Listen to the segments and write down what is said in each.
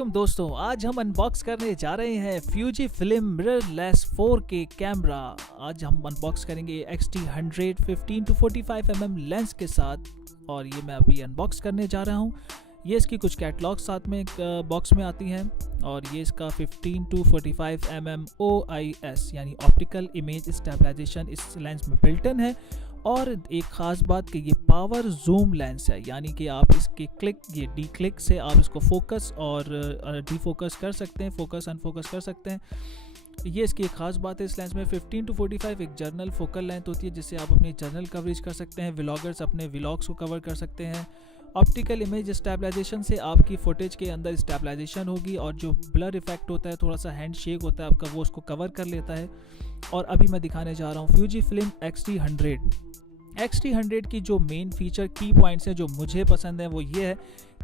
वालेकुम दोस्तों, आज हम अनबॉक्स करने जा रहे हैं Fuji film mirrorless 4K camera. आज हम अनबॉक्स करेंगे XT100 15 to 45 mm लेंस के साथ और ये मैं अभी अनबॉक्स करने जा रहा हूँ। ये इसकी कुछ कैटलॉग साथ में एक बॉक्स में आती हैं और ये इसका 15 to 45 mm OIS यानी ऑप्टिकल इमेज स्टेबलाइजेशन इस लेंस में बिल्ट इन है। और एक ख़ास बात कि ये पावर जूम लेंस है, यानी कि आप इसके डी क्लिक से आप इसको फोकस और डीफोकस कर सकते हैं, फोकस अनफोकस कर सकते हैं। ये इसकी एक ख़ास बात है। इस लेंस में 15 to 45 एक जर्नल फोकल लेंथ होती है जिससे आप अपनी जर्नल कवरेज कर सकते हैं। व्लॉगर्स अपने व्लॉग्स को कवर कर सकते हैं। ऑप्टिकल इमेज स्टेबलाइजेशन से आपकी फुटेज के अंदर स्टेबलाइजेशन होगी और जो ब्लर इफेक्ट होता है, थोड़ा सा हैंड शेक होता है आपका, वो उसको कवर कर लेता है। और अभी मैं दिखाने जा रहा हूँ फ्यूजी फिल्म XT100 की जो मेन फीचर की पॉइंट्स हैं जो मुझे पसंद है वो ये है।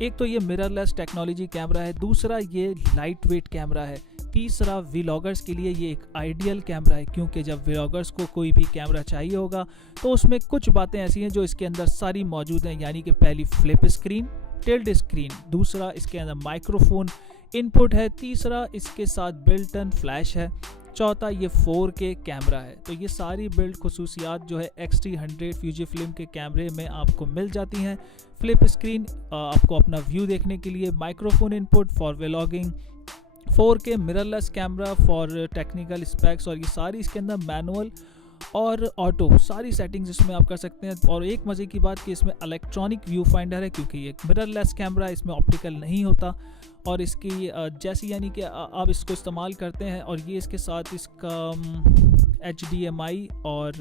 एक तो ये मिररलेस टेक्नोलॉजी कैमरा है, दूसरा ये लाइट वेट कैमरा है, तीसरा व्लॉगर्स के लिए ये एक आइडियल कैमरा है क्योंकि जब व्लॉगर्स को कोई भी कैमरा चाहिए होगा तो उसमें कुछ बातें ऐसी हैं जो इसके अंदर सारी मौजूद हैं। यानी कि पहली फ्लिप स्क्रीन, टिल्ट स्क्रीन, दूसरा इसके अंदर माइक्रोफोन इनपुट है, तीसरा इसके साथ बिल्ट इन फ्लैश है, चौथा ये 4K कैमरा है। तो ये सारी बिल्ड खुसूसियात जो है XT100 फ्यूजी फिल्म के कैमरे में आपको मिल जाती हैं। फ्लिप स्क्रीन आपको अपना व्यू देखने के लिए, microphone input for vlogging, 4K mirrorless camera for technical specs, और ये सारी इसके अंदर मैनुअल और ऑटो सारी सेटिंग्स इसमें आप कर सकते हैं। और एक मज़े की बात कि इसमें इलेक्ट्रॉनिक व्यू फाइंडर है क्योंकि ये मिररलेस कैमरा, इसमें ऑप्टिकल नहीं होता। और इसकी जैसी यानी कि आप इसको इस्तेमाल करते हैं और ये इसके साथ इसका HDMI और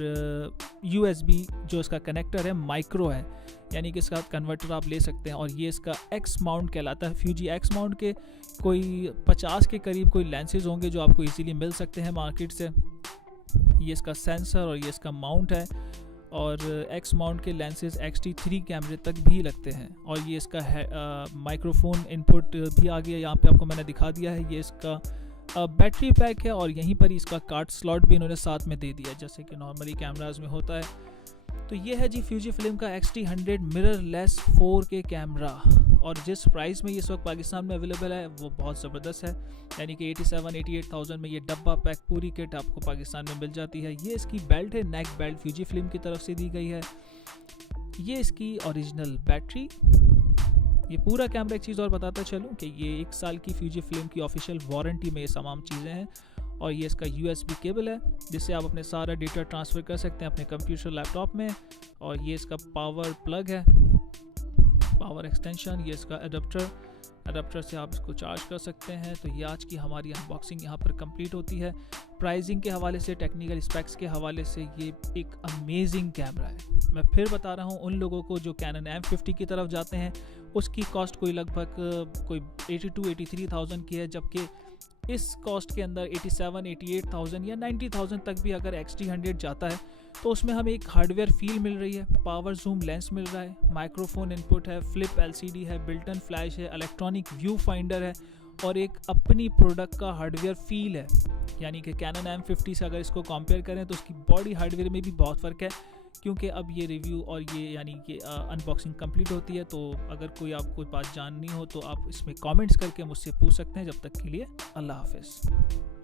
USB जो इसका कनेक्टर है माइक्रो है, यानी कि इसका कन्वर्टर आप ले सकते हैं। और ये इसका X माउंट कहलाता है। फ्यूजी X माउंट के कोई 50 के करीब कोई लेंसेज होंगे जो आपको इजीली मिल सकते हैं मार्केट से। ये इसका सेंसर और ये इसका माउंट है और X माउंट के लेंसेज XT3 कैमरे तक भी लगते हैं। और ये इसका माइक्रोफोन इनपुट भी आ गया, यहाँ पे आपको मैंने दिखा दिया है। ये इसका बैटरी पैक है और यहीं पर ही इसका कार्ड स्लॉट भी इन्होंने साथ में दे दिया है जैसे कि नॉर्मली कैमराज में होता है। तो ये है जी फ्यूजी फिल्म का XT100 मिररलेस 4K कैमरा। और जिस प्राइस में ये इस वक्त पाकिस्तान में अवेलेबल है वो बहुत ज़बरदस्त है, यानी कि 87-88,000 में ये डब्बा पैक पूरी किट आपको पाकिस्तान में मिल जाती है। ये इसकी बेल्ट है, नेक बेल्ट फ्यूजी फिल्म की तरफ से दी गई है। ये इसकी ओरिजिनल बैटरी। ये पूरा कैमरा, एक चीज़ और बताता चलूँ कि ये 1 साल की फ्यूजी फिल्म की ऑफिशियल वारंटी में ये तमाम चीज़ें हैं। और ये इसका USB केबल है जिससे आप अपने सारा डेटा ट्रांसफ़र कर सकते हैं अपने कंप्यूटर लैपटॉप में। और ये इसका पावर प्लग है, पावर एक्सटेंशन। ये इसका अडेप्टर से आप इसको चार्ज कर सकते हैं। तो ये आज की हमारी अनबॉक्सिंग यहाँ पर कंप्लीट होती है। प्राइसिंग के हवाले से, टेक्निकल स्पेक्स के हवाले से ये एक अमेजिंग कैमरा है। मैं फिर बता रहा हूँ, उन लोगों को जो कैनन M50 की तरफ जाते हैं उसकी कॉस्ट कोई लगभग कोई 82-83,000 की है, जबकि इस कॉस्ट के अंदर 87-88,000 या 90,000 तक भी अगर XT100 जाता है तो उसमें हमें एक हार्डवेयर फील मिल रही है। पावर जूम लेंस मिल रहा है, माइक्रोफोन इनपुट है, फ्लिप LCD है, बिल्ट इन फ्लैश है, इलेक्ट्रॉनिक व्यू फाइंडर है और एक अपनी प्रोडक्ट का हार्डवेयर फील है। यानी कि कैनन M50 से अगर इसको कंपेयर करें तो उसकी बॉडी हार्डवेयर में भी बहुत फ़र्क है। क्योंकि अब ये रिव्यू और ये यानी कि अनबॉक्सिंग कंप्लीट होती है, तो अगर कोई आपको बात जाननी हो तो आप इसमें कमेंट्स करके मुझसे पूछ सकते हैं। जब तक के लिए अल्लाह हाफ़िज़।